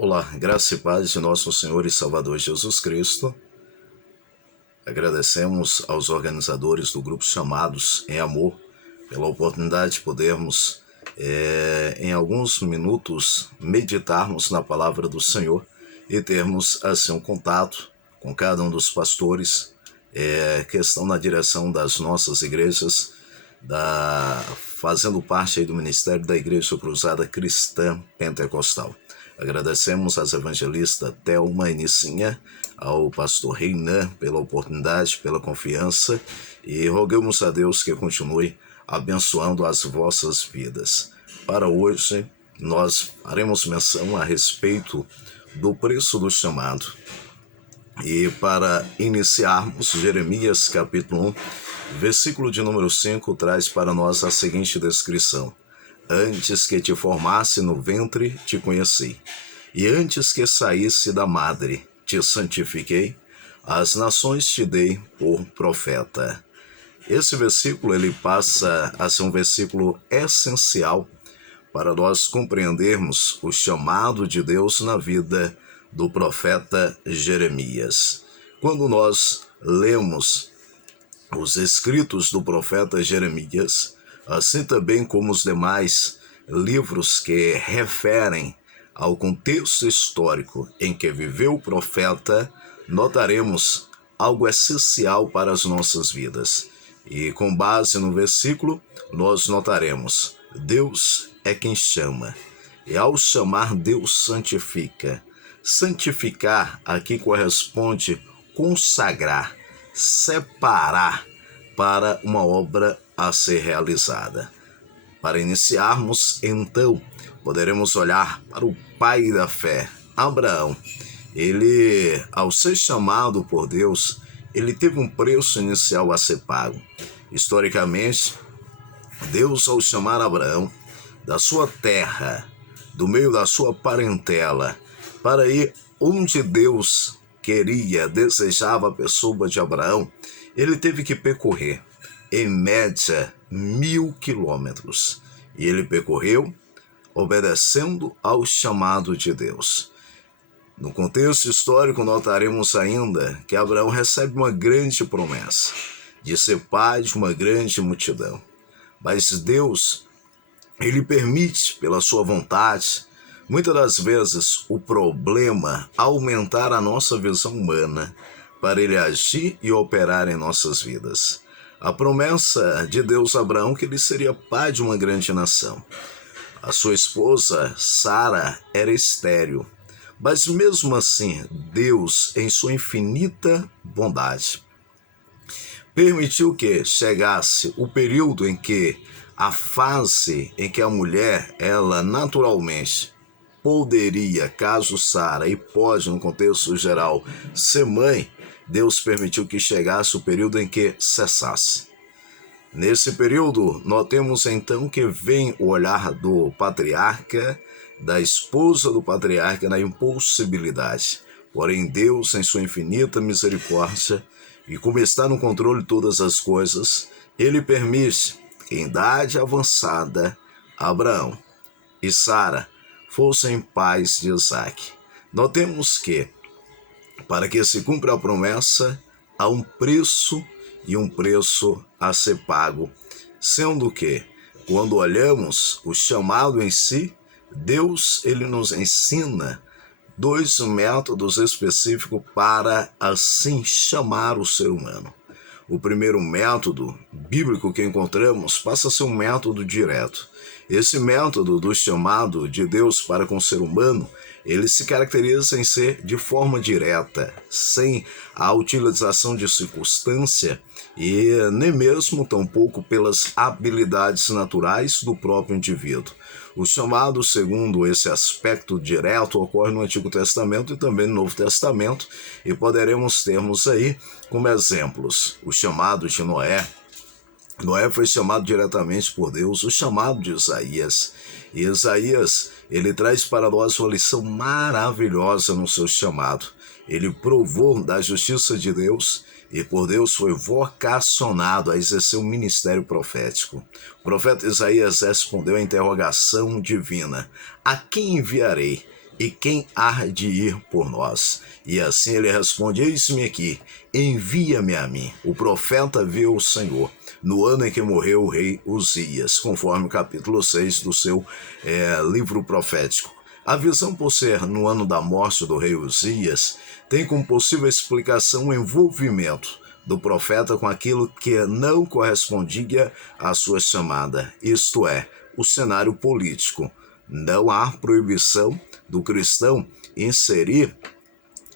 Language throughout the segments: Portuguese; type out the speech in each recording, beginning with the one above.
Olá, graça e paz de nosso Senhor e Salvador Jesus Cristo. Agradecemos aos organizadores do grupo Chamados em Amor pela oportunidade de podermos, em alguns minutos, meditarmos na palavra do Senhor e termos assim um contato com cada um dos pastores que estão na direção das nossas igrejas, fazendo parte aí do ministério da Igreja Cruzada Cristã Pentecostal. Agradecemos às evangelistas Thelma e Nicinha, ao pastor Reinan pela oportunidade, pela confiança e rogamos a Deus que continue abençoando as vossas vidas. Para hoje, nós faremos menção a respeito do preço do chamado. E para iniciarmos, Jeremias capítulo 1, versículo de número 5, traz para nós a seguinte descrição: Antes que te formasse no ventre, te conheci, e antes que saísse da madre, te santifiquei, as nações te dei por profeta. Esse versículo ele passa a ser um versículo essencial para nós compreendermos o chamado de Deus na vida do profeta Jeremias. Quando nós lemos os escritos do profeta Jeremias, assim também como os demais livros que referem ao contexto histórico em que viveu o profeta, notaremos algo essencial para as nossas vidas. E com base no versículo, nós notaremos: Deus é quem chama, e ao chamar, Deus santifica. Santificar aqui corresponde consagrar, separar para uma obra a ser realizada. Para iniciarmos, então, poderemos olhar para o pai da fé, Abraão. Ele, ao ser chamado por Deus, ele teve um preço inicial a ser pago. Historicamente, Deus, ao chamar Abraão da sua terra, do meio da sua parentela, para ir onde Deus queria, desejava a pessoa de Abraão, ele teve que percorrer, em média, 1.000 quilômetros. E ele percorreu obedecendo ao chamado de Deus. No contexto histórico, notaremos ainda que Abraão recebe uma grande promessa de ser pai de uma grande multidão. Mas Deus, ele permite, pela sua vontade, muitas das vezes o problema aumentar a nossa visão humana para ele agir e operar em nossas vidas. A promessa de Deus a Abraão que ele seria pai de uma grande nação. A sua esposa, Sara, era estéril. Mas mesmo assim, Deus, em sua infinita bondade, permitiu que chegasse o período em que a fase em que a mulher, ela naturalmente poderia, caso Sara, e pode no contexto geral, ser mãe, Deus permitiu que chegasse o período em que cessasse. Nesse período, notemos então que vem o olhar do patriarca, da esposa do patriarca na impossibilidade. Porém, Deus, em sua infinita misericórdia, e como está no controle de todas as coisas, ele permite que em idade avançada, Abraão e Sara fossem pais de Isaque. Notemos que, para que se cumpra a promessa, há um preço e um preço a ser pago, sendo que, quando olhamos o chamado em si, Deus ele nos ensina 2 métodos específicos para assim chamar o ser humano. O primeiro método bíblico que encontramos passa a ser um método direto. Esse método do chamado de Deus para com o ser humano, ele se caracteriza em ser de forma direta, sem a utilização de circunstância e nem mesmo tampouco pelas habilidades naturais do próprio indivíduo. O chamado, segundo esse aspecto direto, ocorre no Antigo Testamento e também no Novo Testamento, e poderemos termos aí como exemplos o chamado de Noé. Noé foi chamado diretamente por Deus, o chamado de Isaías. E Isaías, ele traz para nós uma lição maravilhosa no seu chamado. Ele provou da justiça de Deus e por Deus foi vocacionado a exercer um ministério profético. O profeta Isaías respondeu à interrogação divina: a quem enviarei? E quem há de ir por nós? E assim ele responde: eis-me aqui, envia-me a mim. O profeta viu o Senhor no ano em que morreu o rei Uzias, conforme o capítulo 6 do seu livro profético. A visão, por ser no ano da morte do rei Uzias, tem como possível explicação o envolvimento do profeta com aquilo que não correspondia à sua chamada, isto é, o cenário político. Não há proibição do cristão inserir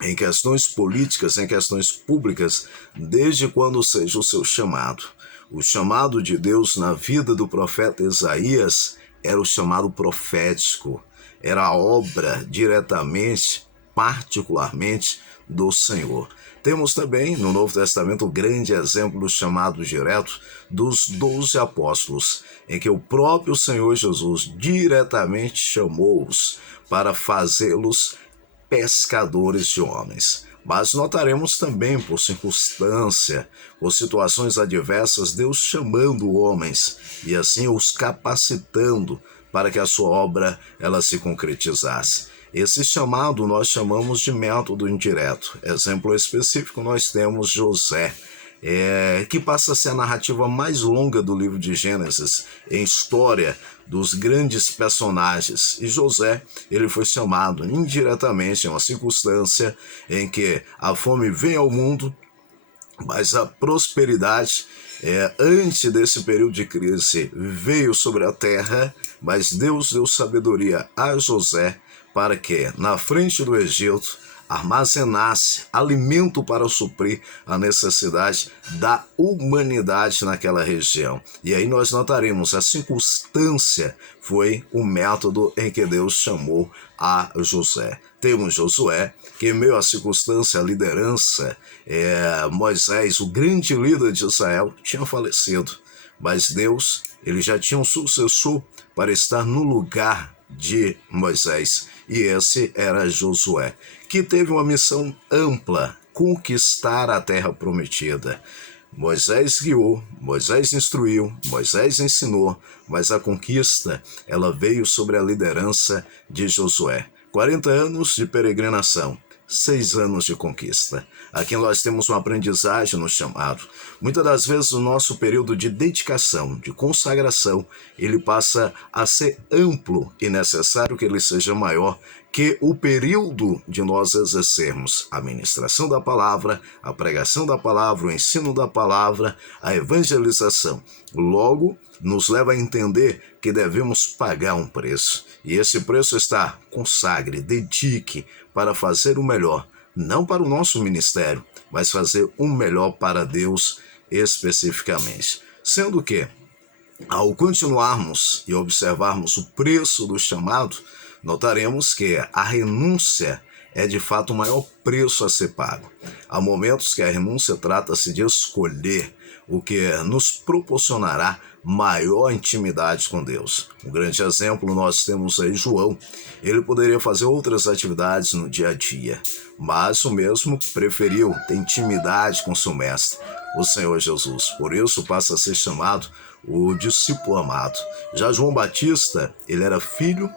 em questões políticas, em questões públicas, desde quando seja o seu chamado. O chamado de Deus na vida do profeta Isaías era o chamado profético, era a obra diretamente, particularmente, do Senhor. Temos também no Novo Testamento o grande exemplo do chamado direto dos 12 apóstolos, em que o próprio Senhor Jesus diretamente chamou-os para fazê-los pescadores de homens. Mas notaremos também, por circunstância, por situações adversas, Deus chamando homens e assim os capacitando para que a sua obra ela se concretizasse. Esse chamado nós chamamos de método indireto. Exemplo específico, nós temos José, que passa a ser a narrativa mais longa do livro de Gênesis, em história dos grandes personagens. E José, ele foi chamado indiretamente em uma circunstância em que a fome vem ao mundo, mas a prosperidade, antes desse período de crise, veio sobre a terra, mas Deus deu sabedoria a José para que, na frente do Egito, armazenasse alimento para suprir a necessidade da humanidade naquela região. E aí nós notaremos, a circunstância foi o método em que Deus chamou a José. Temos Josué, que em meio à circunstância, a liderança, Moisés, o grande líder de Israel, tinha falecido. Mas Deus, ele já tinha um sucessor para estar no lugar de Moisés, e esse era Josué, que teve uma missão ampla, conquistar a terra prometida. Moisés guiou, Moisés instruiu, Moisés ensinou, mas a conquista ela veio sobre a liderança de Josué. 40 anos de peregrinação, 6 anos de conquista. Aqui nós temos uma aprendizagem no chamado. Muitas das vezes o nosso período de dedicação, de consagração, ele passa a ser amplo e necessário que ele seja maior que o período de nós exercermos a ministração da palavra, a pregação da palavra, o ensino da palavra, a evangelização. Logo, nos leva a entender que devemos pagar um preço. E esse preço está: consagre, dedique para fazer o melhor, não para o nosso ministério, mas fazer o melhor para Deus especificamente. Sendo que, ao continuarmos e observarmos o preço do chamado, notaremos que a renúncia é de fato o maior preço a ser pago. Há momentos que a renúncia trata-se de escolher o que nos proporcionará maior intimidade com Deus. Um grande exemplo nós temos aí João. Ele poderia fazer outras atividades no dia a dia, mas o mesmo preferiu ter intimidade com seu mestre, o Senhor Jesus. Por isso passa a ser chamado o discípulo amado. Já João Batista, ele era filho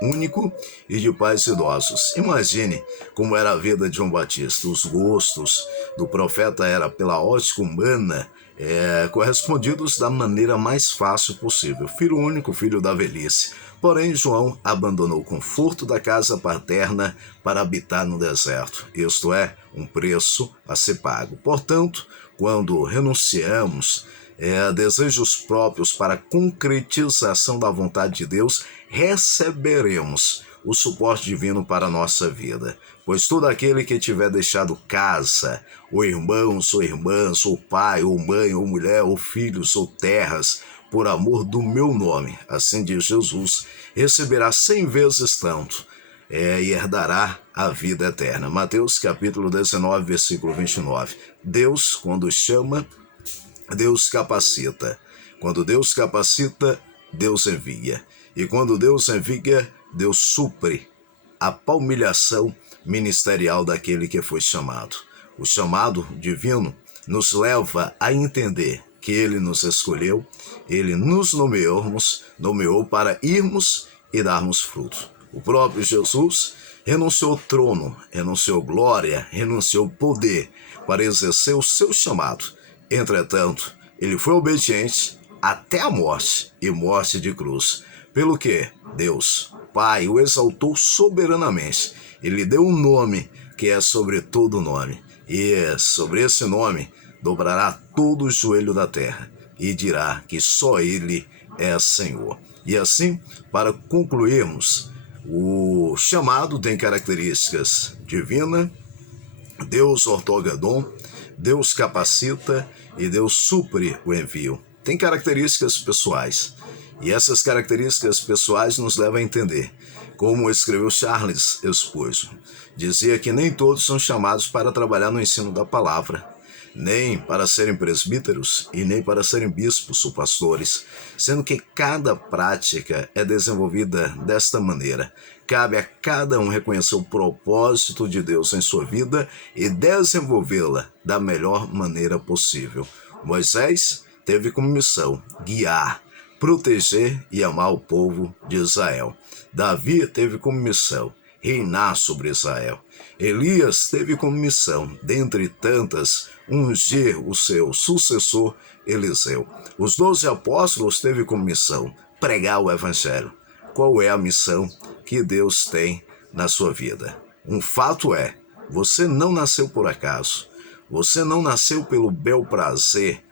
único e de pais idosos. Imagine como era a vida de João Batista. Os gostos do profeta era pela ótica humana, correspondidos da maneira mais fácil possível. Filho único, filho da velhice. Porém, João abandonou o conforto da casa paterna para habitar no deserto. Isto é, um preço a ser pago. Portanto, quando renunciamos a desejos próprios para a concretização da vontade de Deus, receberemos o suporte divino para a nossa vida. Pois todo aquele que tiver deixado casa, ou irmãos, ou irmãs, ou pai, ou mãe, ou mulher, ou filhos, ou terras, por amor do meu nome, assim diz Jesus, receberá 100 vezes tanto, e herdará a vida eterna. Mateus capítulo 19, versículo 29. Deus, quando chama, Deus capacita. Quando Deus capacita, Deus envia. E quando Deus envia, Deus supre a palmilhação ministerial daquele que foi chamado. O chamado divino nos leva a entender que Ele nos escolheu, Ele nos nomeou para irmos e darmos fruto. O próprio Jesus renunciou trono, renunciou glória, renunciou poder para exercer o seu chamado. Entretanto, ele foi obediente até a morte e morte de cruz. Pelo que Deus, Pai, o exaltou soberanamente. Ele deu um nome que é sobre todo nome. E sobre esse nome dobrará todo o joelho da terra e dirá que só ele é Senhor. E assim, para concluirmos, o chamado tem características divinas. Deus ortoga dom, Deus capacita e Deus supre o envio. Tem características pessoais. E essas características pessoais nos levam a entender, como escreveu Charles Spurgeon. Dizia que nem todos são chamados para trabalhar no ensino da palavra, nem para serem presbíteros e nem para serem bispos ou pastores, sendo que cada prática é desenvolvida desta maneira. Cabe a cada um reconhecer o propósito de Deus em sua vida e desenvolvê-la da melhor maneira possível. Moisés teve como missão guiar, proteger e amar o povo de Israel. Davi teve como missão reinar sobre Israel. Elias teve como missão, dentre tantas, ungir o seu sucessor Eliseu. Os 12 apóstolos teve como missão pregar o evangelho. Qual é a missão que Deus tem na sua vida? Um fato é, você não nasceu por acaso. Você não nasceu pelo bel prazer,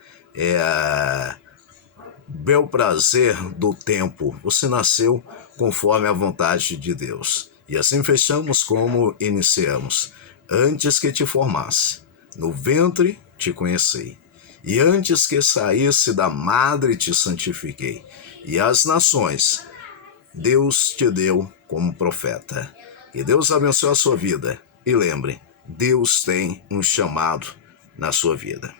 bel prazer do tempo. Você nasceu conforme a vontade de Deus. E assim fechamos como iniciamos. Antes que te formasse, no ventre te conheci. E antes que saísse da madre te santifiquei. E as nações Deus te deu como profeta. Que Deus abençoe a sua vida. E lembre, Deus tem um chamado na sua vida.